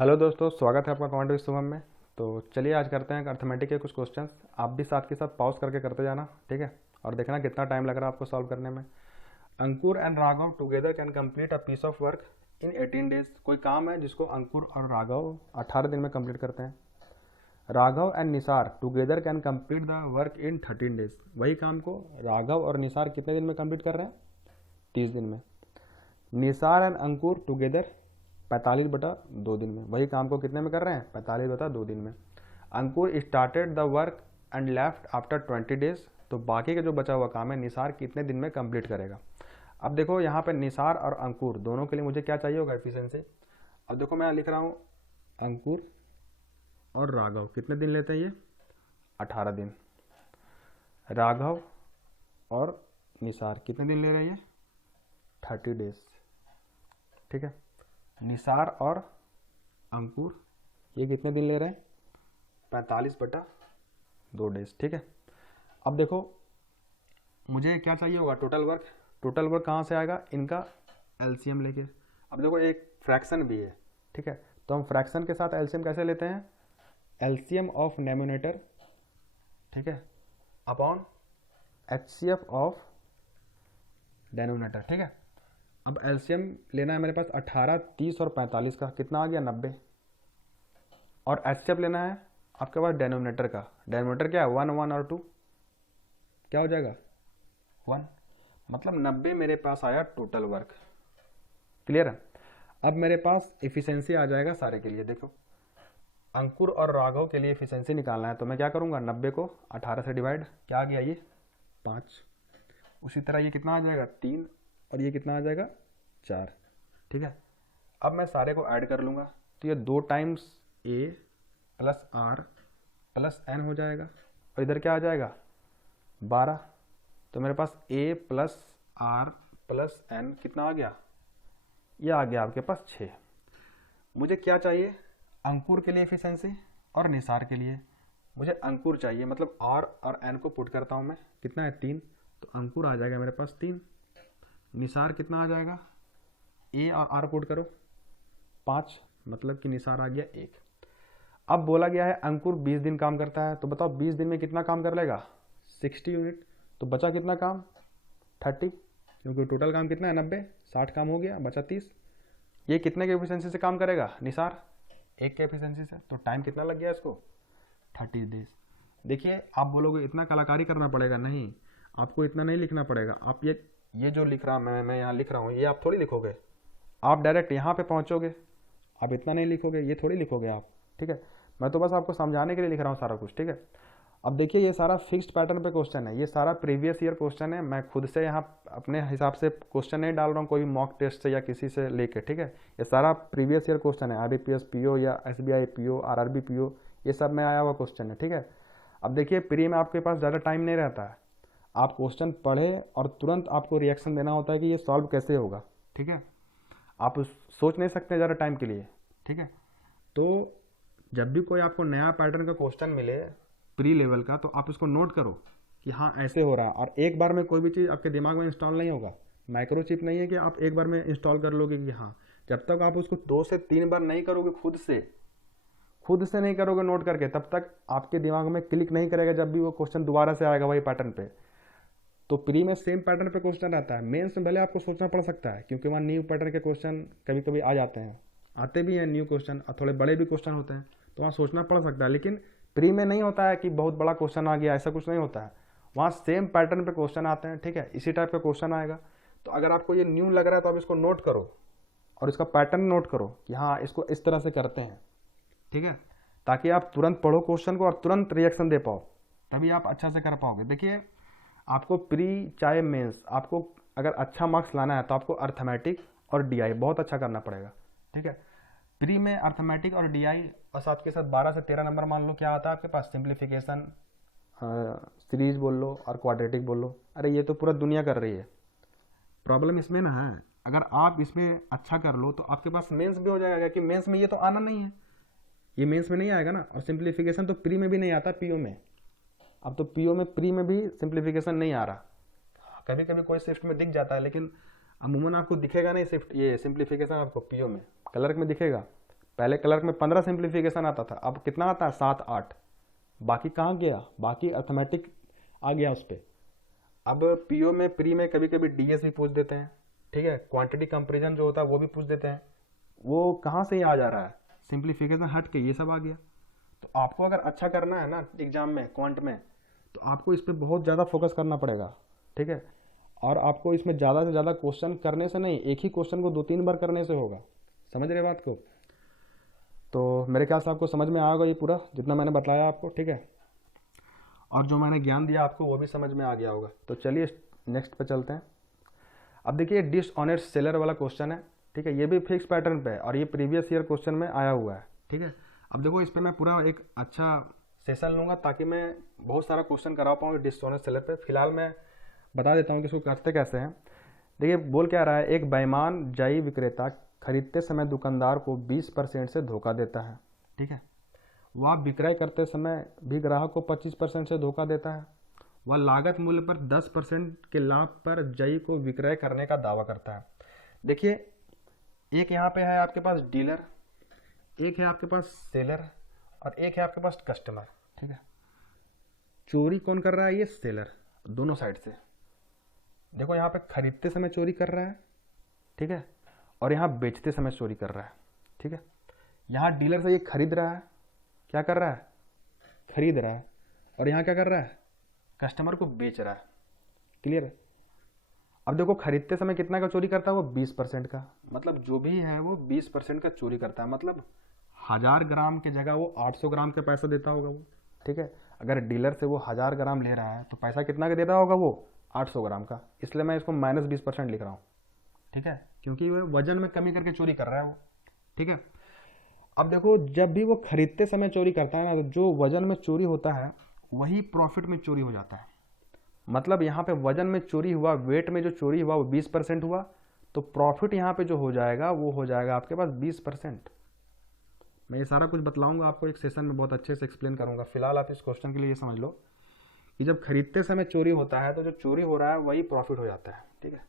Hello दोस्तों, स्वागत है आपका कमेंट विद शुभम में। तो चलिए आज करते हैं अर्थमेटिक के कुछ क्वेश्चंस। आप भी साथ के साथ पॉज करके करते जाना, ठीक है। और देखना कितना टाइम लग रहा है आपको सॉल्व करने में। Ankur and Raghav together can complete a piece of work in 18 days. कोई काम है जिसको अंकुर और राघव 18 दिन में कंप्लीट करते हैं। Raghav and Nisar together can complete the work in 13 days. वही काम को राघव और निसार कितने दिन में कंप्लीट कर रहे हैं? 30 दिन में। निसार एंड अंकुर टुगेदर 45/2 दिन में। वही काम को कितने में कर रहे हैं? 45/2 दिन में। Ankur started the work and left after 20 days. तो बाकी का जो बचा हुआ काम है निसार कितने दिन में कंप्लीट करेगा? अब देखो यहाँ पे निसार और अंकुर दोनों के लिए मुझे क्या चाहिए होगा? एफिशिएंसी। अब देखो मैं लिख रहा हूँ अंकुर और राघव कितने दिन लेते हैं? ये 18 दिन। राघव और निसार कितने दिन ले रहे हैं? ये 30 डेज, ठीक है। निसार और अंकुर ये कितने दिन ले रहे हैं? 45/2 डेज, ठीक है। अब देखो मुझे क्या चाहिए होगा? Total work. टोटल वर्क कहाँ से आएगा? इनका एलसीएम लेके। अब देखो एक फ्रैक्शन भी है, ठीक है। तो हम फ्रैक्शन के साथ एलसीएम कैसे लेते हैं? एलसीएम ऑफ डेनोमिनेटर, ठीक है, अपॉन एचसीएफ ऑफ डेनोमिनेटर, ठीक है। अब एलसीएम लेना है मेरे पास 18, 30 और 45 का, कितना आ गया? 90। और एचसीएफ लेना है आपके पास डेनोमिनेटर का। डेनोमिनेटर क्या है? 1, 1 और 2, क्या हो जाएगा? 1। मतलब 90 मेरे पास आया टोटल वर्क। क्लियर है? अब मेरे पास इफिशियंसी आ जाएगा सारे के लिए। देखो अंकुर और राघव के लिए इफिशियंसी निकालना है तो मैं क्या करूँगा? 90 को 18 से डिवाइड, क्या आ गया? ये 5। उसी तरह ये कितना आ जाएगा? 3। और ये कितना आ जाएगा? 4, ठीक है। अब मैं सारे को ऐड कर लूँगा तो ये 2 times A plus R plus N हो जाएगा। और इधर क्या आ जाएगा? 12। तो मेरे पास ए प्लस आर प्लस एन कितना आ गया? ये आ गया आपके पास 6। मुझे क्या चाहिए? अंकुर के लिए एफिशिएंसी और निसार के लिए मुझे अंकुर चाहिए। मतलब आर और एन को पुट करता हूँ मैं, कितना है? 3। तो अंकुर आ जाएगा मेरे पास 3। निसार कितना आ जाएगा? ए और आर पुट करो, 5। मतलब कि निसार आ गया 1। अब बोला गया है अंकुर 20 दिन काम करता है, तो बताओ 20 दिन में कितना काम कर लेगा? 60 यूनिट। तो बचा कितना काम? 30, क्योंकि टोटल काम कितना है? 90। 60 काम हो गया, बचा 30। ये कितने के एफिशिएंसी से काम करेगा? निसार 1 के एफिशिएंसी से। तो टाइम कितना लग गया इसको? 30 डेज। देखिए आप बोलोगे इतना कलाकारी करना पड़ेगा। नहीं, आपको इतना नहीं लिखना पड़ेगा। आप ये जो लिख रहा मैं यहाँ लिख रहा हूँ, ये आप थोड़ी लिखोगे। आप डायरेक्ट यहाँ पे पहुँचोगे, आप इतना नहीं लिखोगे, ये थोड़ी लिखोगे आप, ठीक है। मैं तो बस आपको समझाने के लिए लिख रहा हूँ सारा कुछ, ठीक है। अब देखिए ये सारा फिक्स्ड पैटर्न पे क्वेश्चन है, ये सारा प्रीवियस ईयर क्वेश्चन है। मैं खुद से यहाँ अपने हिसाब से क्वेश्चन नहीं डाल रहा हूँ कोई मॉक टेस्ट से या किसी से लेके, ठीक है। ये सारा प्रीवियस ईयर क्वेश्चन है, आरबीपीएस पीओ या एसबीआई पीओ, आरआरबी पीओ, ये सब में आया हुआ क्वेश्चन है, ठीक है। अब देखिए प्री में आपके पास ज़्यादा टाइम नहीं रहता है। आप क्वेश्चन पढ़े और तुरंत आपको रिएक्शन देना होता है कि ये सॉल्व कैसे होगा, ठीक है। आप सोच नहीं सकते ज़्यादा टाइम के लिए, ठीक है। तो जब भी कोई आपको नया पैटर्न का क्वेश्चन मिले प्री लेवल का, तो आप उसको नोट करो कि हाँ ऐसे हो रहा है। और एक बार में कोई भी चीज़ आपके दिमाग में इंस्टॉल नहीं होगा। माइक्रोचिप नहीं है कि आप एक बार में इंस्टॉल कर लोगे कि हाँ। जब तक आप उसको 2 से 3 बार नहीं करोगे, खुद से नहीं करोगे नोट करके, तब तक आपके दिमाग में क्लिक नहीं करेगा जब भी वो क्वेश्चन दोबारा से आएगा वही पैटर्न पे। तो प्री में सेम पैटर्न पे क्वेश्चन रहता है। मेंस में भले आपको सोचना पड़ सकता है क्योंकि वहाँ न्यू पैटर्न के क्वेश्चन कभी कभी आ जाते हैं, आते भी हैं न्यू क्वेश्चन, और थोड़े बड़े भी क्वेश्चन होते हैं, तो वहाँ सोचना पड़ सकता है। लेकिन प्री में नहीं होता है कि बहुत बड़ा क्वेश्चन आ गया, ऐसा कुछ नहीं होता है। वहाँ सेम पैटर्न पे क्वेश्चन आते हैं, ठीक है। इसी टाइप का क्वेश्चन आएगा। तो अगर आपको ये न्यू लग रहा है तो आप इसको नोट करो और इसका पैटर्न नोट करो कि हाँ इसको इस तरह से करते हैं, ठीक है। ताकि आप तुरंत पढ़ो क्वेश्चन को और तुरंत रिएक्शन दे पाओ, तभी आप अच्छा से कर पाओगे। देखिए आपको प्री चाहे मेंस, आपको अगर अच्छा मार्क्स लाना है तो आपको अर्थमेटिक और डीआई बहुत अच्छा करना पड़ेगा, ठीक है। प्री में अर्थमेटिक और डीआई और साथ के साथ 12 से 13 नंबर मान लो क्या आता है आपके पास? सिंप्लीफिकेशन, सीरीज बोल लो और क्वाड्रेटिक बोल लो। अरे ये तो पूरा दुनिया कर रही है। प्रॉब्लम इसमें ना है, अगर आप इसमें अच्छा कर लो तो आपके पास मेंस भी हो जाएगा, कि मेंस में ये तो आना नहीं है, ये मेंस में नहीं आएगा ना। और सिंप्लीफिकेशन तो प्री में भी नहीं आता, पीओ में। अब तो पीओ में प्री में भी सिंप्लीफिकेशन नहीं आ रहा। कभी कभी कोई शिफ्ट में दिख जाता है, लेकिन अमूमन आपको दिखेगा नहीं शिफ्ट, ये सिंप्लीफिकेशन आपको पीओ में क्लर्क में दिखेगा, पहले क्लर्क में 15 सिंप्लीफिकेशन आता था, अब कितना आता है 7 8। बाकी कहाँ गया, बाकी अर्थमेटिक आ गया उस पर। अब पीओ में प्री में कभी कभी डीएस भी पूछ देते हैं, ठीक है, क्वांटिटी कंपेरिजन जो होता है वो भी पूछ देते हैं। वो कहाँ से ही आ जा रहा है, सिंप्लीफिकेशन हट के ये सब आ गया। तो आपको अगर अच्छा करना है ना एग्जाम में क्वांट में, तो आपको इस पर बहुत ज़्यादा फोकस करना पड़ेगा, ठीक है। और आपको इसमें ज़्यादा से ज़्यादा क्वेश्चन करने से नहीं, एक ही क्वेश्चन को 2-3 बार करने से होगा। समझ रहे बात को? तो मेरे ख्याल से आपको समझ में आएगा ये पूरा जितना मैंने बताया आपको, ठीक है। और जो मैंने ज्ञान दिया आपको वो भी समझ में आ गया होगा। तो चलिए नेक्स्ट पे चलते हैं। अब देखिए डिसऑनेस्ट सेलर वाला क्वेश्चन है, ठीक है। ये भी फिक्स पैटर्न पे है और ये प्रीवियस ईयर क्वेश्चन में आया हुआ है, ठीक है। अब देखो इस पर मैं पूरा एक अच्छा सेशन लूँगा ताकि मैं बहुत सारा क्वेश्चन करा पाऊँ डिसऑनेस्ट सेलर पे। फिलहाल मैं बता देता हूँ कि इसको करते कैसे हैं। देखिए बोल क्या रहा है, एक बेईमान जाई विक्रेता खरीदते समय दुकानदार को 20% से धोखा देता है, ठीक है। वह विक्रय करते समय भी ग्राहक को 25% से धोखा देता है। वह लागत मूल्य पर 10% के लाभ पर जई को विक्रय करने का दावा करता है। देखिए एक यहाँ पे है आपके पास डीलर, एक है आपके पास सेलर और एक है आपके पास कस्टमर, ठीक है। चोरी कौन कर रहा है, ये सेलर, दोनों साइड से। देखो यहाँ पे खरीदते समय चोरी कर रहा है, ठीक है, और यहाँ बेचते समय चोरी कर रहा है, ठीक है। यहाँ डीलर से ये खरीद रहा है, क्या कर रहा है, खरीद रहा है, और यहाँ क्या कर रहा है, कस्टमर को बेच रहा है। क्लियर? अब देखो खरीदते समय कितना का चोरी करता है वो 20% का, मतलब जो भी है वो 20% का चोरी करता है। मतलब 1000 ग्राम की जगह वो 800 ग्राम के पैसा देता होगा वो, ठीक है। अगर डीलर से वो 1000 ग्राम ले रहा है तो पैसा कितना का दे रहा होगा वो 800 ग्राम का। इसलिए मैं इसको -20% लिख रहा हूँ, ठीक है, क्योंकि वो वजन में कमी करके चोरी कर रहा है वो, ठीक है। अब देखो जब भी वो खरीदते समय चोरी करता है ना, तो जो वजन में चोरी होता है वही प्रॉफिट में चोरी हो जाता है। मतलब यहाँ पे वजन में चोरी हुआ, वेट में जो चोरी हुआ वो 20% हुआ, तो प्रॉफिट यहाँ पे जो हो जाएगा वो हो जाएगा आपके पास 20%। मैं ये सारा कुछ बतलाऊंगा आपको एक सेशन में, बहुत अच्छे से एक्सप्लेन करूंगा। फिलहाल आप इस क्वेश्चन के लिए ये समझ लो कि जब खरीदते समय चोरी होता है तो जो चोरी हो रहा है वही प्रॉफिट हो जाता है, ठीक है।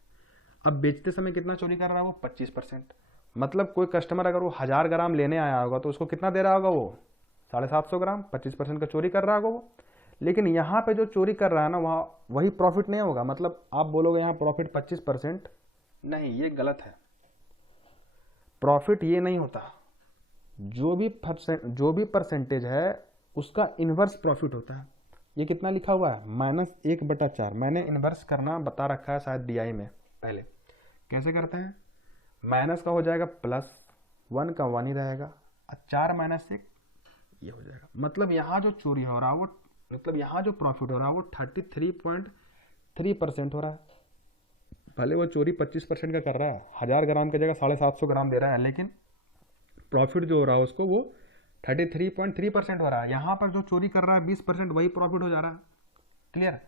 अब बेचते समय कितना चोरी कर रहा है वो 25%। मतलब कोई कस्टमर अगर वो 1000 ग्राम लेने आया होगा तो उसको कितना दे रहा होगा वो 750 ग्राम, 25% का चोरी कर रहा होगा वो। लेकिन यहाँ पे जो चोरी कर रहा है ना वहाँ वही प्रॉफिट नहीं होगा। मतलब आप बोलोगे यहाँ प्रॉफिट 25%, नहीं, ये गलत है। प्रॉफिट ये नहीं होता, जो भी परसेंटेज है उसका इन्वर्स प्रॉफिट होता है। ये कितना लिखा हुआ है, -1/4। मैंने इन्वर्स करना बता रखा है शायद DI में पहले। कैसे करते हैं, माइनस का हो जाएगा +1 का 1 ही रहेगा, और 4 - 1 ये हो जाएगा। मतलब यहाँ जो चोरी हो रहा है वो, मतलब यहाँ जो प्रॉफिट हो रहा है वो 33.3% हो रहा है। भले वो चोरी 25% का कर रहा है, 1000 ग्राम की जगह 750 ग्राम दे रहा है, लेकिन प्रॉफिट जो हो रहा है उसको वो 33.3% हो रहा है। यहाँ पर जो चोरी कर रहा है 20%, वही प्रॉफिट हो जा रहा है। क्लियर?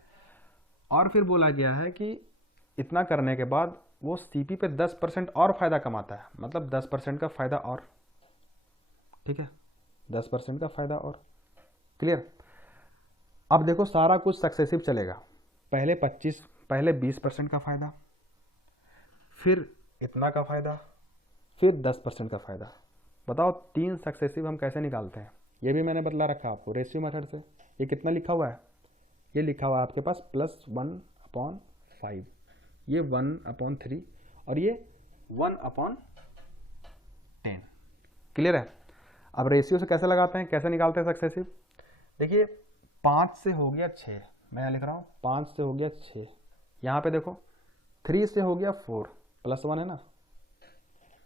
और फिर बोला गया है कि इतना करने के बाद वो CP पे 10% और फायदा कमाता है, मतलब 10% का फायदा और, ठीक है, 10% का फायदा और। क्लियर? अब देखो सारा कुछ सक्सेसिव चलेगा। पहले 20% का फायदा, फिर इतना का फायदा, फिर 10% का फायदा। बताओ 3 सक्सेसिव हम कैसे निकालते हैं, ये भी मैंने बतला रखा आपको रेशियो मेथड से। ये कितना लिखा हुआ है, ये लिखा हुआ है आपके पास +1/5, ये 1/3 और ये 1/10। क्लियर है? अब रेशियो से कैसे लगाते हैं, कैसे निकालते हैं सक्सेसिव? देखिए 5 से हो गया 6, मैं लिख रहा हूँ 5 से हो गया 6। यहाँ पे देखो 3 से हो गया 4, +1 है ना।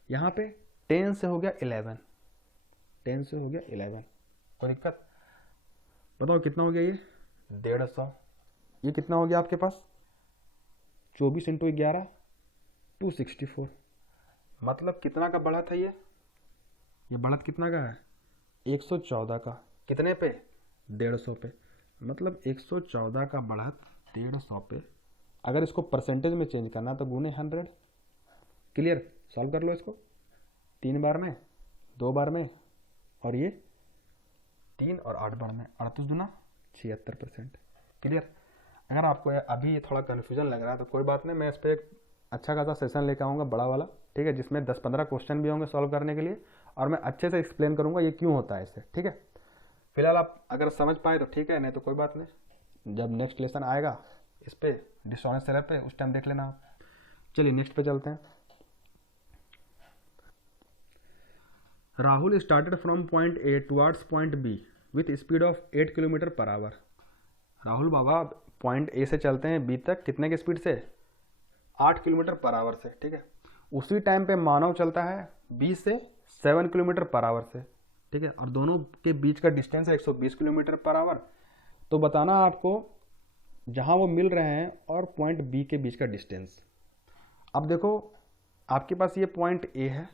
यहाँ पे 10 से हो गया 11, 10 से हो गया 11। कोई दिक्कत? बताओ कितना हो गया ये 150। ये कितना हो गया आपके पास 24 × 11 264। मतलब कितना का बढ़त है ये बढ़त कितना का है 114 का। कितने पे 150 पे। मतलब 114 का बढ़त 150 पे। अगर इसको परसेंटेज में चेंज करना तो गुने 100। क्लियर? सॉल्व कर लो इसको 3 बार में, 2 बार में, और ये 3 और 8 बार में, 38 दूना 76%। क्लियर? अगर आपको अभी ये थोड़ा कन्फ्यूजन लग रहा है तो कोई बात नहीं, मैं इस पर एक अच्छा खासा सेशन लेकर आऊँगा बड़ा वाला, ठीक है, जिसमें 10-15 क्वेश्चन भी होंगे सॉल्व करने के लिए, और मैं अच्छे से एक्सप्लेन करूँगा ये क्यों होता है इससे, ठीक है। फिलहाल आप अगर समझ पाए तो ठीक है, नहीं तो कोई बात नहीं, जब नेक्स्ट लेसन आएगा इस पे डिसऑनेस्ट सेलर पे उस टाइम देख लेना आप। चलिए नेक्स्ट पे चलते हैं। Rahul started from point A towards point B with speed of 8 kilometre per hour. Rahul Baba point A से चलते हैं बी तक कितने की स्पीड से, 8 किलोमीटर पर आवर से, ठीक है। उसी टाइम पे मानव चलता है बी से 7 किलोमीटर पर आवर से, ठीक है, और दोनों के बीच का डिस्टेंस है 120 किलोमीटर पर आवर। तो बताना आपको जहां वो मिल रहे हैं और पॉइंट बी के बीच का डिस्टेंस। अब देखो आपके पास ये पॉइंट ए है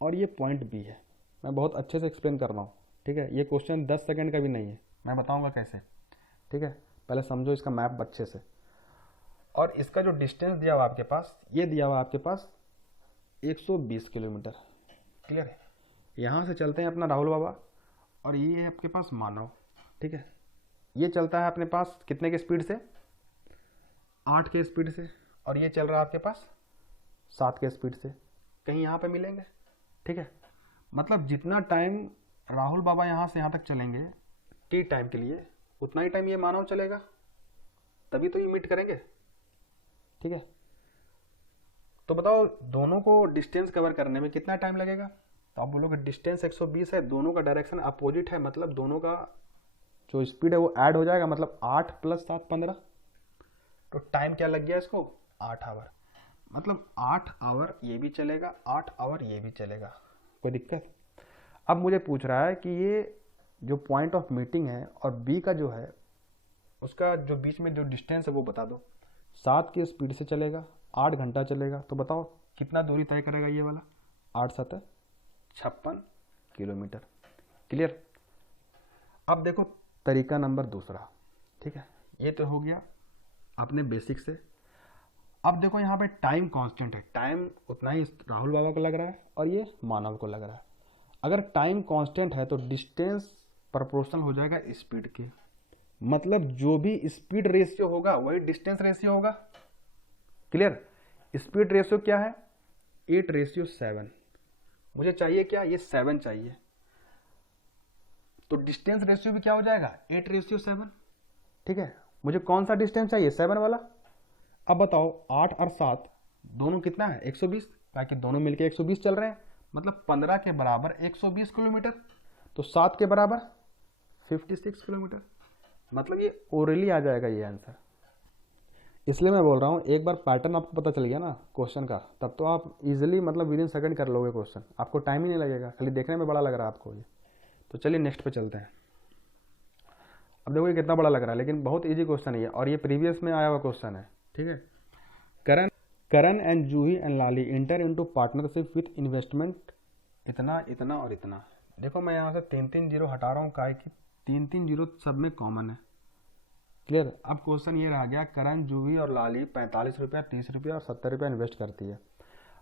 और ये पॉइंट बी है, मैं बहुत अच्छे से एक्सप्लेन कर रहा हूँ, ठीक है। ये क्वेश्चन 10 सेकंड का भी नहीं है, मैं बताऊंगा कैसे, ठीक है। पहले समझो इसका मैप अच्छे से। और इसका जो डिस्टेंस दिया हुआ आपके पास, ये दिया हुआ आपके पास 120 किलोमीटर, क्लियर है। यहाँ से चलते हैं अपना राहुल बाबा और ये है आपके पास मानव, ठीक है। ये चलता है अपने पास कितने की स्पीड से, 8 के स्पीड से, और ये चल रहा है आपके पास 7 के स्पीड से। कहीं यहाँ पे मिलेंगे, ठीक है। मतलब जितना टाइम राहुल बाबा यहाँ से यहाँ तक चलेंगे टी टाइम के लिए, उतना ही टाइम ये मानव चलेगा, तभी तो ये मीट करेंगे, ठीक है। तो बताओ दोनों को डिस्टेंस कवर करने में कितना टाइम लगेगा। तो आप बोलोगे डिस्टेंस 120 है, दोनों का डायरेक्शन अपोजिट है, मतलब दोनों का जो स्पीड है वो ऐड हो जाएगा, मतलब 8 + 7 15। तो टाइम क्या लग गया इसको, 8 आवर। मतलब 8 आवर ये भी चलेगा, 8 आवर ये भी चलेगा, कोई दिक्कत। अब मुझे पूछ रहा है कि ये जो पॉइंट ऑफ मीटिंग है और बी का जो है उसका जो बीच में जो डिस्टेंस है वो बता दो। 7 की स्पीड से चलेगा, 8 घंटा चलेगा, तो बताओ कितना दूरी तय करेगा ये वाला, 8 × 7 = 56 किलोमीटर, क्लियर। अब देखो तरीका नंबर दूसरा, ठीक है। ये तो हो गया अपने बेसिक से। अब देखो यहाँ पे टाइम कांस्टेंट है, टाइम उतना ही राहुल बाबा को लग रहा है और ये मानव को लग रहा है। अगर टाइम कांस्टेंट है तो डिस्टेंस प्रोपोर्शनल हो जाएगा स्पीड के, मतलब जो भी स्पीड रेशियो होगा वही डिस्टेंस रेशियो होगा, क्लियर। स्पीड रेशियो क्या है, 8:7। मुझे चाहिए क्या, ये 7 चाहिए, तो डिस्टेंस रेशियो भी क्या हो जाएगा, 8:7, ठीक है। मुझे कौन सा डिस्टेंस चाहिए, 7 वाला। अब बताओ 8 और 7 दोनों कितना है, 120, ताकि दोनों मिलके 120 चल रहे हैं, मतलब 15 के बराबर 120 किलोमीटर, तो 7 के बराबर 56 किलोमीटर, मतलब ये ओरली आ जाएगा ये आंसर। इसलिए मैं बोल रहा हूँ एक बार पैटर्न आपको पता चल गया ना क्वेश्चन का, तब तो आप इजीली मतलब विदिन सेकंड कर लोगे क्वेश्चन, आपको टाइम ही नहीं लगेगा, खाली देखने में बड़ा लग रहा है आपको ये। तो चलिए नेक्स्ट पे चलते हैं। अब देखो ये कितना बड़ा लग रहा है, लेकिन बहुत इजी क्वेश्चन है ये, और ये प्रीवियस में आया हुआ क्वेश्चन है, ठीक है। Karan and Juhi and Lali enter into partnership with investment इतना इतना और इतना। देखो मैं यहाँ से 3-3 जीरो हटा रहा हूँ, काहे कि 3-3 जीरो सब में कॉमन है, क्लियर। अब क्वेश्चन ये रह गया, करण जूही और लाली 45 रुपया, 30 रुपया और 70 रुपया इन्वेस्ट करती है।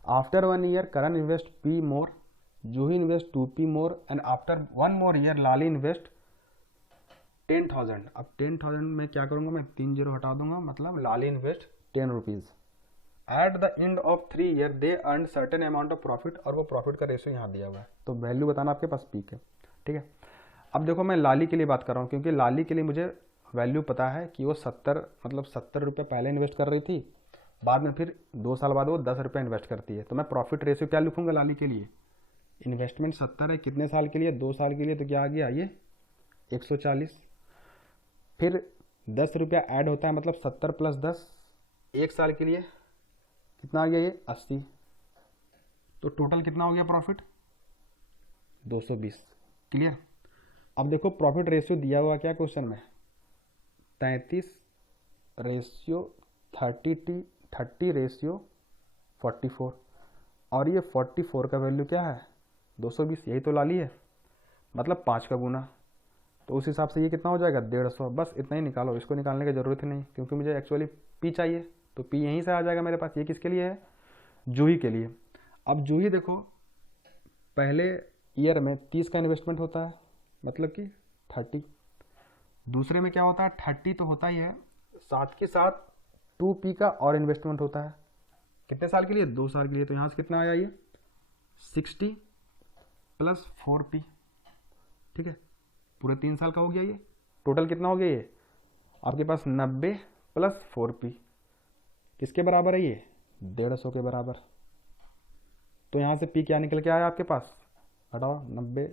After 1 year Karan invest P more, Juhi invest 2P more, and after 1 more year Lali invest 10,000। अब 10,000 में क्या करूँगा, मैं 3 जीरो हटा दूंगा, मतलब Lali invest 10 rupees. At the end of 3 year they earn certain amount of profit, और वो प्रॉफिट का रेशियो यहाँ दिया हुआ है, तो वैल्यू बताना आपके पास पी के, ठीक है। अब देखो मैं लाली के लिए बात कर रहा हूँ, क्योंकि लाली के लिए मुझे वैल्यू पता है कि वो 70 रुपये पहले इन्वेस्ट कर रही थी, बाद में फिर 2 साल बाद वो 10 रुपये इन्वेस्ट करती है। तो मैं प्रॉफिट रेशियो क्या लिखूंगा लाली के लिए, इन्वेस्टमेंट 70 है, कितने साल के लिए, 2 साल के लिए, तो क्या आ गया ये 140, फिर 10 रुपया ऐड होता है, मतलब 70 + 10 1 साल के लिए कितना आ गया ये 80, तो टोटल कितना हो गया प्रॉफिट 220, क्लियर। अब देखो प्रॉफिट रेशियो दिया हुआ क्या क्वेश्चन में, 33:30:44, और ये 44 का वैल्यू क्या है 220, यही तो लाली है, मतलब 5 का गुना, तो उस हिसाब से ये कितना हो जाएगा 150। बस इतना ही निकालो, इसको निकालने की ज़रूरत ही नहीं, क्योंकि मुझे एक्चुअली पी चाहिए, तो पी यहीं से आ जाएगा मेरे पास। ये किसके लिए है, जूही के लिए। अब जूही देखो पहले ईयर में 30 का इन्वेस्टमेंट होता है, मतलब कि 30, दूसरे में क्या होता है 30 तो होता ही है, साथ के साथ 2P का और इन्वेस्टमेंट होता है, कितने साल के लिए 2 साल के लिए, तो यहाँ से कितना आया ये 60, प्लस 4p, ठीक है, पूरे 3 साल का हो गया ये। टोटल कितना हो गया ये आपके पास 90 प्लस 4p, किसके बराबर है ये 150 के बराबर। तो यहाँ से p क्या निकल के आया आपके पास, हटाओ 90,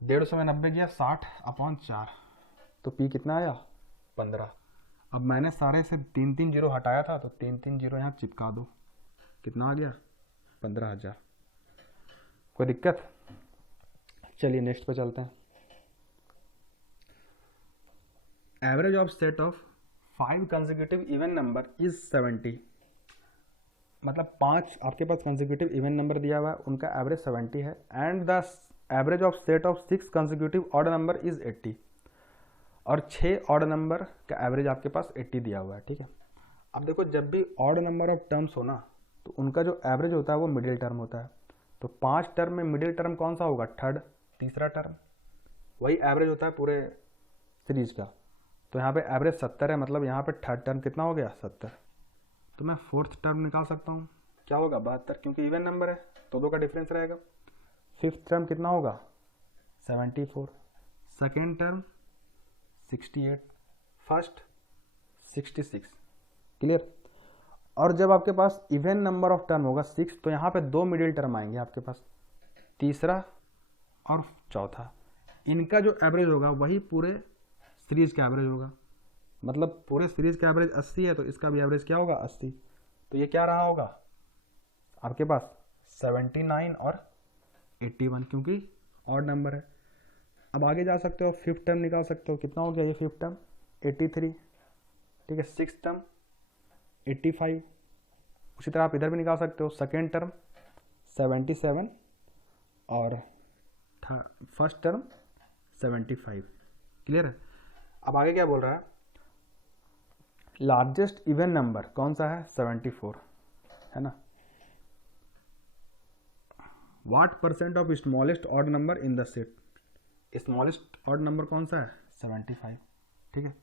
150 में 90 गया 60/4, तो p कितना आया 15। अब मैंने सारे से 3 जीरो हटाया था, तो 3 जीरो यहाँ चिपका दो, कितना आ गया 15,000। कोई दिक्कत? चलिए नेक्स्ट पे चलते हैं। Average of set of 5 consecutive even number is 70, मतलब 5 आपके पास कंसेक्यूटिव इवन नंबर दिया हुआ है, उनका एवरेज 70 है। And the average of set of 6 consecutive odd number is 80, और 6 ऑड नंबर का एवरेज आपके पास 80 दिया हुआ है, ठीक है। अब देखो जब भी ऑड नंबर ऑफ टर्म्स हो ना, तो उनका जो एवरेज होता है वो मिडिल टर्म होता है। तो 5 टर्म में मिडिल टर्म कौन सा होगा, थर्ड, तीसरा टर्म, वही एवरेज होता है पूरे सीरीज का। तो यहाँ पे एवरेज 70 है, मतलब यहाँ पे थर्ड टर्म कितना हो गया 70। तो मैं फोर्थ टर्म निकाल सकता हूँ, क्या होगा 72, क्योंकि इवन नंबर है तो दो का डिफरेंस रहेगा। फिफ्थ टर्म कितना होगा 74, सेकेंड टर्म 68, फर्स्ट 66, क्लियर। और जब आपके पास इवन नंबर ऑफ टर्म होगा 6, तो यहाँ पे 2 मिडिल टर्म आएंगे आपके पास, तीसरा और चौथा। इनका जो एवरेज होगा वही पूरे सीरीज का एवरेज होगा, मतलब पूरे सीरीज का एवरेज 80 है, तो इसका भी एवरेज क्या होगा 80। तो ये क्या रहा होगा आपके पास 79 और 81, क्योंकि ऑड नंबर है। अब आगे जा सकते हो, फिफ्थ टर्म निकाल सकते हो, कितना हो गया ये फिफ्थ टर्म 83, ठीक है। सिक्स टर्म 85, उसी तरह आप इधर भी निकाल सकते हो, सेकेंड टर्म 77 और फर्स्ट टर्म 75, क्लियर है। अब आगे क्या बोल रहा है, लार्जेस्ट इवन नंबर कौन सा है 74, है ना। What percent of smallest odd number in the set, smallest odd number कौन सा है 75, ठीक है।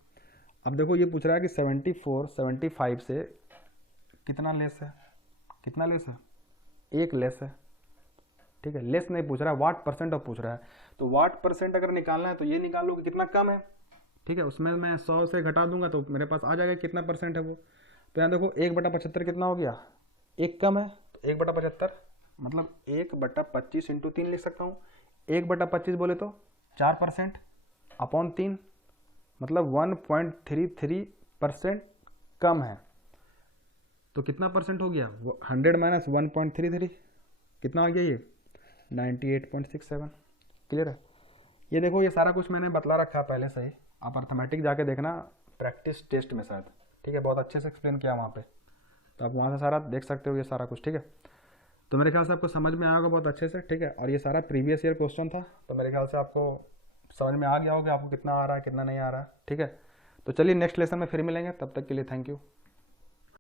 अब देखो ये पूछ रहा है कि 74 75 से कितना लेस है, कितना लेस है, एक लेस है, ठीक है। लेस नहीं पूछ रहा है, वाट परसेंट ऑफ पूछ रहा है। तो वाट परसेंट अगर निकालना है तो ये निकाल लो कि कितना कम है, ठीक है। उसमें मैं 100 से घटा दूंगा तो मेरे पास आ जाएगा कितना परसेंट है वो। तो यहाँ देखो 1/75 कितना हो गया, एक कम है, तो 1/75 मतलब 1/25 × 3 लिख सकता हूँ। 1/25 बोले तो 4% अपॉन 3, मतलब 1.33% कम है। तो कितना परसेंट हो गया 100 माइनस 1.33, कितना आ गया ये 98.67, क्लियर है। ये देखो ये सारा कुछ मैंने बतला रखा है पहले से ही, आप अर्थमेटिक जाके देखना प्रैक्टिस टेस्ट में शायद, ठीक है, बहुत अच्छे से एक्सप्लेन किया वहाँ पे, तो आप वहाँ से सारा देख सकते हो ये सारा कुछ, ठीक है। तो मेरे ख्याल से आपको समझ में आया होगा बहुत अच्छे से, ठीक है। और ये सारा प्रीवियस ईयर क्वेश्चन था, तो मेरे ख्याल से आपको समझ में आ गया होगा आपको कितना आ रहा है कितना नहीं आ रहा है, ठीक है। तो चलिए नेक्स्ट लेसन में फिर मिलेंगे, तब तक के लिए थैंक यू।